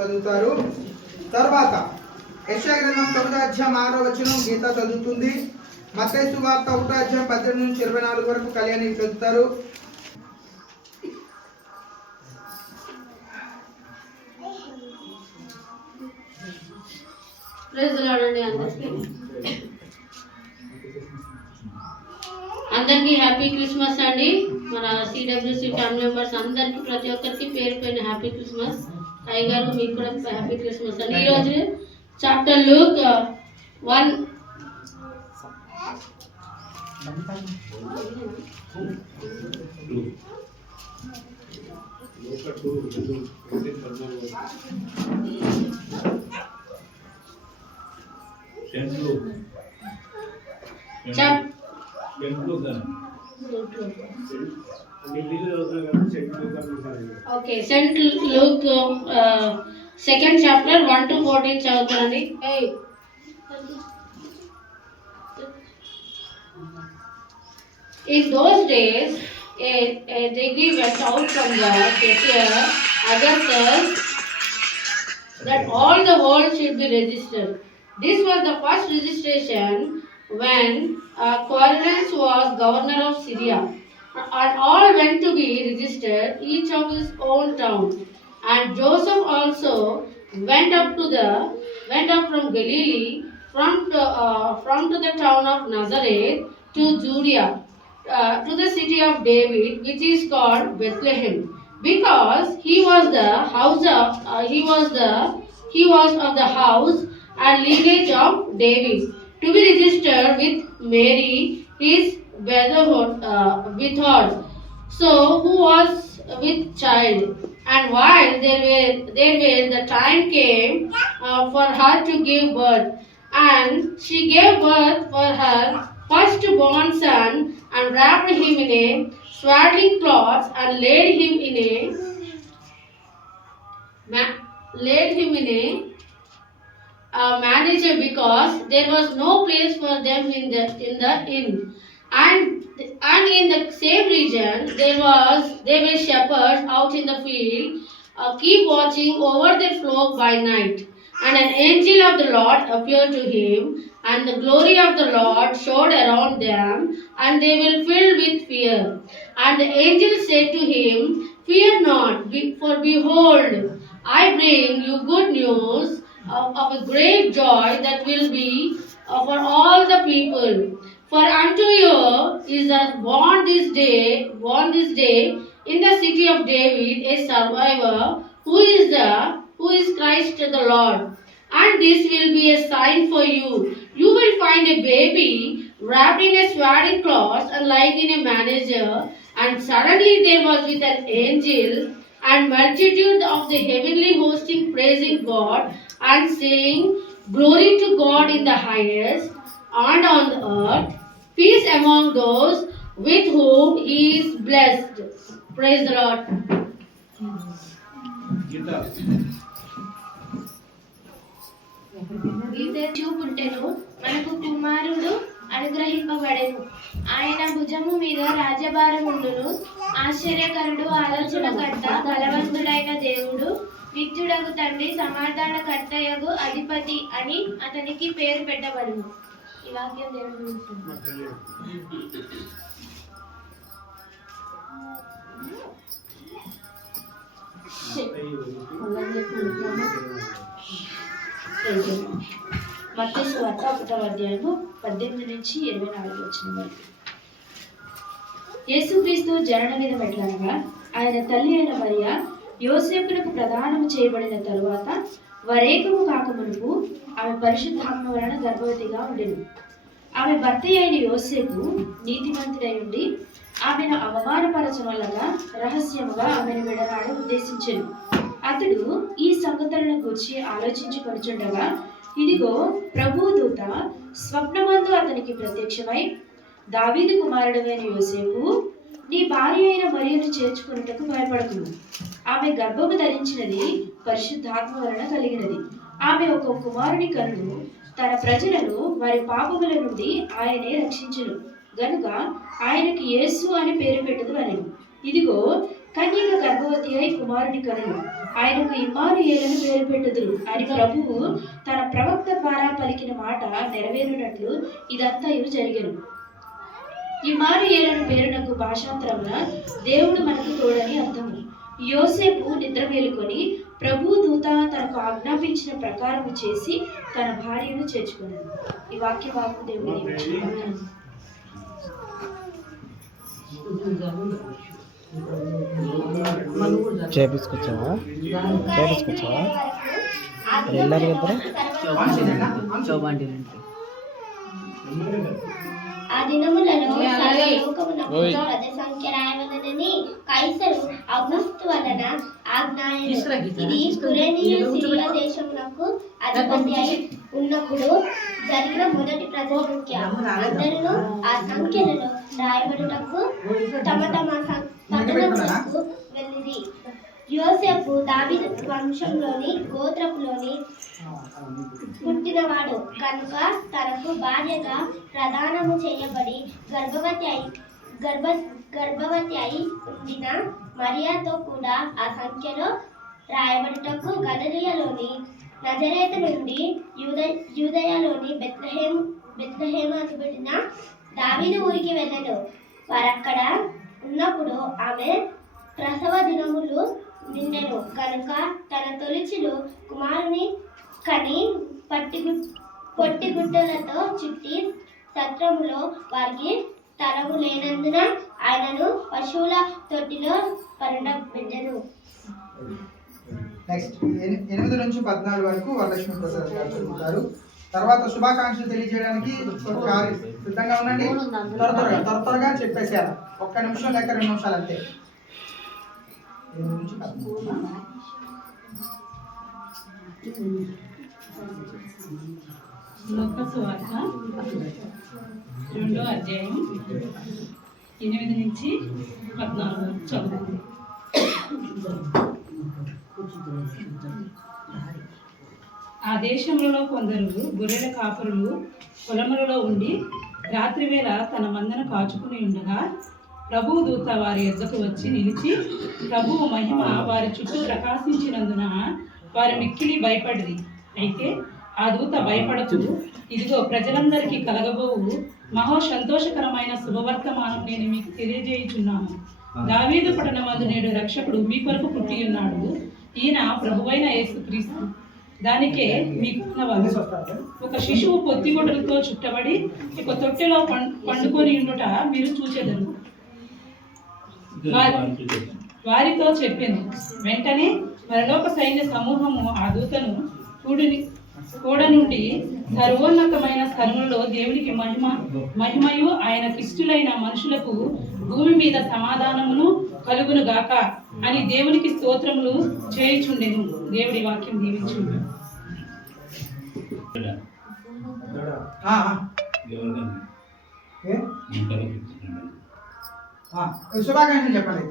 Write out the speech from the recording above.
చదువుతారు. తర్వాత యెషయా గ్రంథం 9వ అధ్యాయం 6వ వచనం గీత చదువుతుంది. మత్తయి సువార్త 1వ అధ్యాయం 18 నుంచి 24 వరకు కళ్యాణి చదువుతారు. అందరికీ హ్యాపీ క్రిస్మస్ అండి. మన సిడబ్ల్యూసి ఫ్యామిలీ మెంబర్స్ అందరికి ప్రతి ఒక్కరికి పేరు పైన హ్యాపీ క్రిస్మస్. అయ్య గారు మీకు కూడా హ్యాపీ క్రిస్మస్ అండి. ఈరోజు chapter Luke 1 okay, saint Luke second chapter 1 to 14 చదువుతానండి. In those days, a decree went out from the Caesar Augustus that all the world should be registered. This was the first registration when Quirinius was governor of Syria. And all went to be registered, each of his own town. And Joseph also went up from Galilee, from to the town of Nazareth to Judea, to the city of David, which is called Bethlehem, because he was of the house and lineage of David, to be registered with Mary, his betrothed, so who was with child. And while there were the time came for her to give birth, and she gave birth for her firstborn son, and wrapped him in a swaddling cloth, and laid him in a manger, because there was no place for them in the inn. And in the same region there were shepherds out in the field, keep watching over their flock by night. And an angel of the Lord appeared to him, and the glory of the Lord shone around them, and they were filled with fear. And the angel said to him, "Fear not, for behold, I bring you good news of a great joy that will be for all the people. For unto you is born this day in the city of David a survivor, who is Christ the Lord. And this will be a sign for you. You will find a baby wrapped in a swaddling cloth and lying in a manger." And suddenly there was with an angel and multitude of the heavenly hosting praising God and saying, "Glory to God in the highest, and on the earth peace among those with whom he is blessed." Praise the Lord. చూపుంటెను మనకు కుమారుడు అనుగ్రహింపబడెను. ఆయన భుజము మీద రాజ్యభారముండును. ఆశ్చర్యకరుడు, ఆలోచనకర్త, బలవంతుడైన దేవుడు, నిత్యుడగు తండ్రి, సమాధానకర్తయగు అధిపతి అని అతనికి పేరు పెట్టబడును. ఈ వాక్యం దేవుడు మత్తయి సువార్త 1వ అధ్యాయము 18 నుంచి 24 వచ్చిన వరకు. యేసుక్రీస్తు జనన మీద మెట్లనగా ఆయన తల్లి అయిన మరియ యోసేపునకు ప్రదానము చేయబడిన తరువాత వరేకము కాకమునుపు ఆమె పరిశుద్ధాత్మ వలన గర్భవతిగా ఉండెను. ఆమె భర్త అయిన యోసేపు నీతిమంతుడై ఉండి ఆమెను అవమానపరచవలగా రహస్యముగా ఆమెను విడనాడ ఉద్దేశించెను. అతడు ఈ సంగతులను గురించి ఆలోచించుకొనుచుండగా ఇదిగో ప్రభువు దూత స్వప్నమందు అతనికి ప్రత్యక్షమై, "దావీదు కుమారుడైన యోసేపు, నీ భార్య అయిన మరియను చేర్చుకున్నటకు భయపడకుము. ఆమె గర్భము ధరించినది పరిశుద్ధాత్మ వలన కలిగినది. ఆమె ఒక కుమారుని కనును. తన ప్రజలను వారి పాపముల నుండి ఆయనే రక్షించును గనుక ఆయనకి యేసు అని పేరు పెట్టుదు అనెను. ఇదిగో కన్యక గర్భవతి అయి కుమారుని కనును, ఆయనకు ఇమ్మానుయేలును పేరు పెట్టుదురు అని ప్రభువు తన ప్రవక్త ద్వారా పలికిన మాట నెరవేరునట్లు ఇదంతయు జరిగెను. ఇమ్మానుయేలును పేరునకు భాషాంతరమున దేవుడు మనకు తోడని అర్థము. యోసేపు నిద్ర మేలుకొని ప్రభు దూత తనకు ఆజ్ఞాపించిన ప్రకారము చేసి తన భార్యను చేర్చుకున్నాడు. ఈ వాక్యవాకు దేవుని చేపించుకొచ్చావా వెళ్ళారు కదా. ఆ దినములలో సర్వలోకమునకు ప్రజ సంఖ్య రాయవలనని కైసరు ఔగుస్తు వలన ఆజ్ఞాయను. ఇది కురేనీయులు సిరియా దేశమునకు అధిపతి అయి ఉన్నప్పుడు జరిగిన మొదటి ప్రజ సంఖ్య. అందరూ ఆ సంఖ్యలలో రాయబడుటకు తమ తమ పట్టణములకు వెళ్ళిరి. యోసేపు దావీదు వంశంలోని గోత్రపులోని పుట్టినవాడు కనుక తనకు భార్యగా ప్రదానము చేయబడి గర్భవతి అయి ఉండిన మరియాతో కూడా ఆ సంఖ్యలో రాయబడుటకు గలిలయలోని నజరేతు నుండి యూదయలోని బెత్లెహేము అనబడిన దావీదు ఊరికి వెళ్ళెను. వారక్కడ ఉన్నప్పుడు ఆమె ప్రసవ దినములు నిండెను కనుక తన తొలిచులు కుమారుని కని పొట్టిగుడ్డలతో చుట్టి సత్రములో వారికి స్థలము లేనందున ఆయనను పశువుల తొట్టిలో పరుండబెట్టెను. నెక్స్ట్ 8 నుంచి 14 వరకు వరలక్ష్మి ప్రసాద్ గారు చదువుతారు. తర్వాత శుభాకాంక్షలు తెలియజేయడానికి సిద్ధంగా ఉండండి. త్వరగా చెప్పేసారు. 1 నిమిషం లేక 2 నిమిషాలు అంతే. 8 నుంచి 14. లోకసువార్త 2వ అధ్యాయం 8 నుంచి 14 చదువుతుంది. ఆ దేశంలో కొందరు గొర్రెల కాపరులు పొలములలో ఉండి రాత్రివేళ తన మందను కాచుకుని ఉండగా ప్రభువు దూత వారి యొద్దకు వచ్చి నిలిచి ప్రభువు మహిమ వారి చుట్టూ ప్రకాశించినందున వారు మిక్కిలి భయపడిరి. అయితే ఆ దూత భయపడకు, ఇదిగో ప్రజలందరికీ కలగబోవు మహా సంతోషకరమైన శుభవర్తమానం నేను మీకు తెలియజేయుచున్నాను. దావీదు పట్టణమందు నేడు రక్షకుడు మీ కొరకు పుట్టి ఉన్నాడు. ఈయన ప్రభువైన యేసుక్రీస్తు. దానికే మీకున్నవారు ఒక శిశువు పొత్తిగుడ్డలతో చుట్టబడి ఒక తొట్టెలో పండుకొని ఉండుట మీరు చూచెదరు. వారితో చెప్పాను. వెంటనే పరలోక సైన్య సమూహము ఆ దూతను కూడా నుండి సర్వోన్నతమైన స్థలములలో దేవునికి మహిమయు ఆయన క్రిస్తులైన మనుషులకు భూమి మీద సమాధానమును కలుగును గాక అని దేవునికి స్తోత్రములు చేయుచుండెను. దేవుడి వాక్యం దీవించుండు. శుభాకాంక్షలు చెప్పండి.